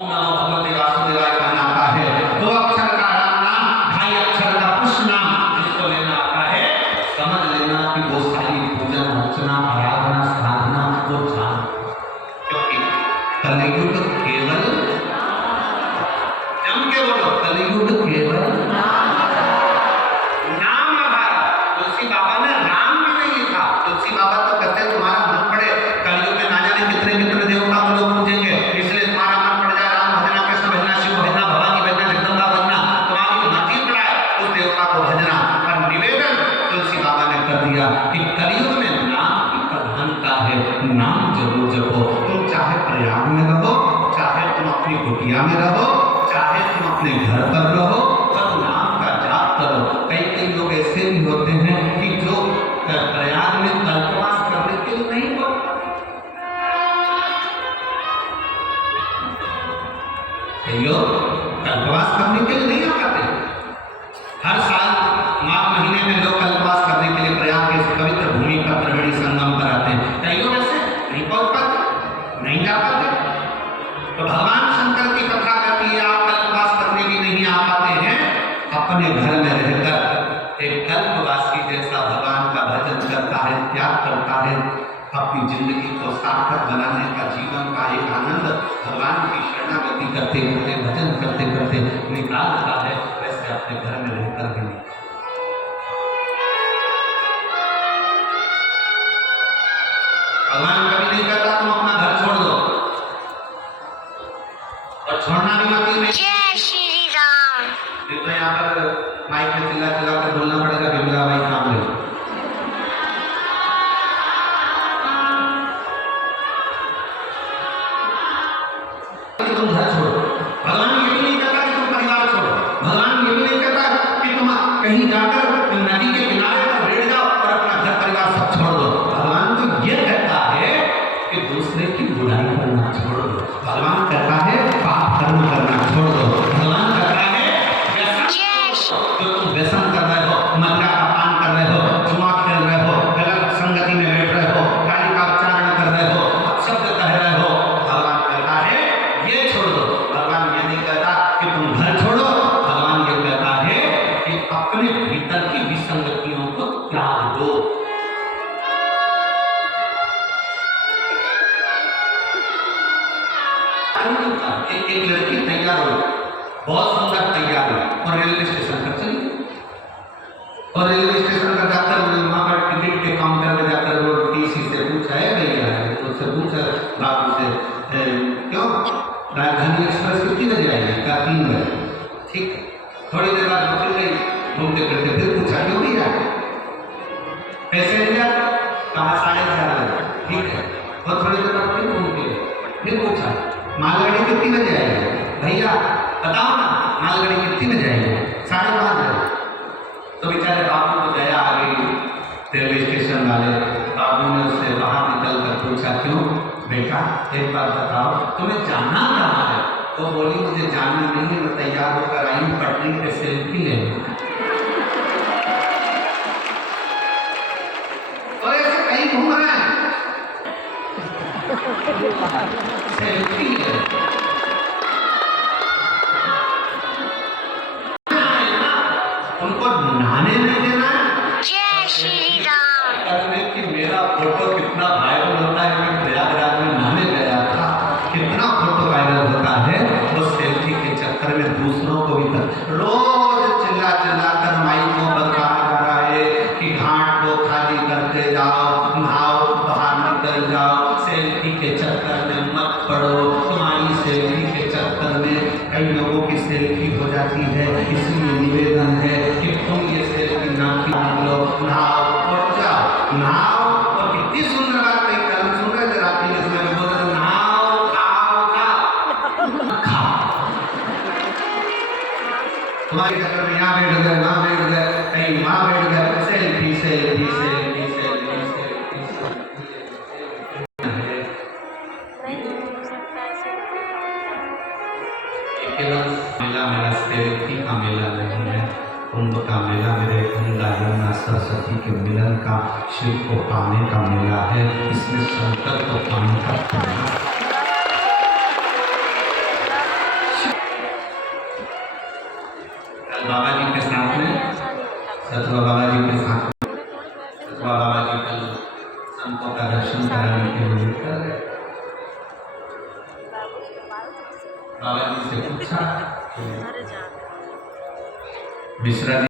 नमो भगवते वासुदेवाय कहना आता है। 2 अक्षर का राम नाम, 2.5 अक्षर का कृष्ण नाम जिसको लेना आता है समझ लेना कि वो सारी पूजन अर्चना आराधना साधना को जान, क्योंकि कलयुग केवल जम के बोलो कलयुग केवल नाम आधार। तुलसी बाबा ने राम भी नहीं लिखा। तुलसी बाबा तो कहते हैं तुम्हारा मन पड़े कलयुग में ना जाने कितने कितने देवता को लोग पूजेंगे, इसलिए तुम्हारा मन पड़ जाए राम भजना, कृष्ण भजना, शिव भजना, भवानी भजना, जगदम्बा भजना, तुम्हारी मर्जी पड़ाए उस देवता को भजना। पर निवेदन तुलसी बाबा ने कर दिया कि कलयुग में नाम की प्रधानता है, नाम जरूर जपो। तुम चाहे प्रयाग में रहो, चाहे तुम अपनी कुटिया में रहो, चाहे तुम अपने घर पर रहो, सब नाम का जाप करो। कई लोग ऐसे भी होते हैं कि जो प्रयाग में कल्पवास करने के लिए नहीं होते, लोग कल्पवास करने के लिए नहीं आ पाते। हर साल माघ महीने में लोग कल्पवास करने के लिए प्रयाग के पवित्र भूमि पर त्रिवेणी संगम पर आते हैं। कई लोग ऐसे नहीं पहुंच पाते, नहीं जा पाते। तो भगवान शंकर की कथा करती है आप कल्पवास करने भी नहीं आ पाते हैं, अपने घर में रहकर एक कल्पवासी जैसा भगवान का भजन करता है, त्याग करता है, अपनी जिंदगी को सार्थक बनाने का, जीवन का एक आनंद भगवान की शरणागति करते करते, भजन करते करते निकालता है, वैसे अपने घर में रहकर भी नहीं। भगवान कभी नहीं कहता तुम अपना घर छोड़ दो, और छोड़ना भी मत नहीं। जय श्री राम। तो यहाँ पर माइक में चिल्ला चिल्ला कर बोलना पड़ेगा बिमला भाई काम ले। तुम घर छोड़ो, भगवान ये भी नहीं कहता कि तुम परिवार छोड़ो, भगवान ये भी नहीं कहता कि तुम कहीं जाकर नदी के किनारे पर बैठ जाओ और अपना घर परिवार सब छोड़ दो। भगवान तो ये कहता है कि दूसरे की बुराई करना छोड़ दो। भगवान कहता है पाप कर्म करना छोड़ दो। भगवान कहता है जो तुम व्यसन कर रहे हो, मदिरा का पान कर रहे हो, जुआ खेल रहे हो, गलत संगति में बैठ रहे हो, गाली का उच्चारण कर रहे हो, अपशब्द कह रहे हो, भगवान कहता है ये छोड़ दो। भगवान ये नहीं कहता कि तुम घर छोड़ो, भगवान ये कहता है कि अपने भीतर की विसंगतियों को त्याग दो। एक लड़की तैयार हो, बहुत सुंदर तैयार हुई और रेलवे स्टेशन पर चली, और रेलवे स्टेशन पर जाकर वहां पर टिकट के काउंटर में जाकर वो टीसी से पूछा है भैया, तो उससे पूछा बाबू से क्यों राजधानी एक्सप्रेस कितनी बजे आएगी? का 3 बजे। ठीक, थोड़ी देर बाद निकल गई, घूमते फिरते फिर पूछा क्यों भैया पैसेंजर? कहा 4:30 बजे। ठीक है, और थोड़ी देर बाद फिर घूम के फिर पूछा मालगाड़ी कितनी बजे आएगी? भैया बताओ ना मालगाड़ी कितनी बजे आएगी? 5:30 बजे। तो बेचारे बाबू को दया आ गई, रेलवे स्टेशन वाले बाबू ने उससे बाहर निकल कर पूछा क्यों बेटा एक बात बताओ तुम्हें जाना कहाँ है? तो बोली मुझे जाना नहीं है, मैं तैयार होकर आई हूँ पटरी पे सेल्फी लेने। और ऐसे कहीं घूम रहा है सेल्फी ले। उनको नहाने नहीं देना है। जय श्री राम। कहते कि मेरा फोटो कितना वायरल होता है, मैं प्रयागराज में नहाने गया था, कितना फोटो वायरल होता है, वो सेल्फी के चक्कर में दूसरों को भी रोज चिल्ला चिल्ला कर माइक को बता रहा है कि घाट को खाली करते जाओ, नहाओ, बाहर निकल जाओ, सेल्फी के चक्कर में मत पड़ो। तुम्हारी सेल्फी के चक्कर में कई लोगों की सेल्फी हो जाती है, इसलिए निवेदन है कि तुम ये सेल्फी ना लो, नहाओ और जाओ, नहाओ। और कितनी सुंदर बात कही, कल सुन रहे थे रात के समय में बोल रहे नहाओ खाओ खाओ। तुम्हारे चक्कर में यहाँ बैठ गए, वहाँ बैठ गए, कहीं वहाँ बैठ गए, सेल्फी सेल्फी सेल्फी सेल्फी मेला मेरा सेल्फी का मेला नहीं है, कुंभ का मेला मेरे गंगा यमुना सरस्वती के मिलन का, शिव को पाने का मेला है। इसमें शंकर को पाने का में सतवा बाबा जी के साथ सतवा बाबा जी कल संतों का दर्शन कराने के लिए निकल गए। बाबा जी से पूछा मिश्रा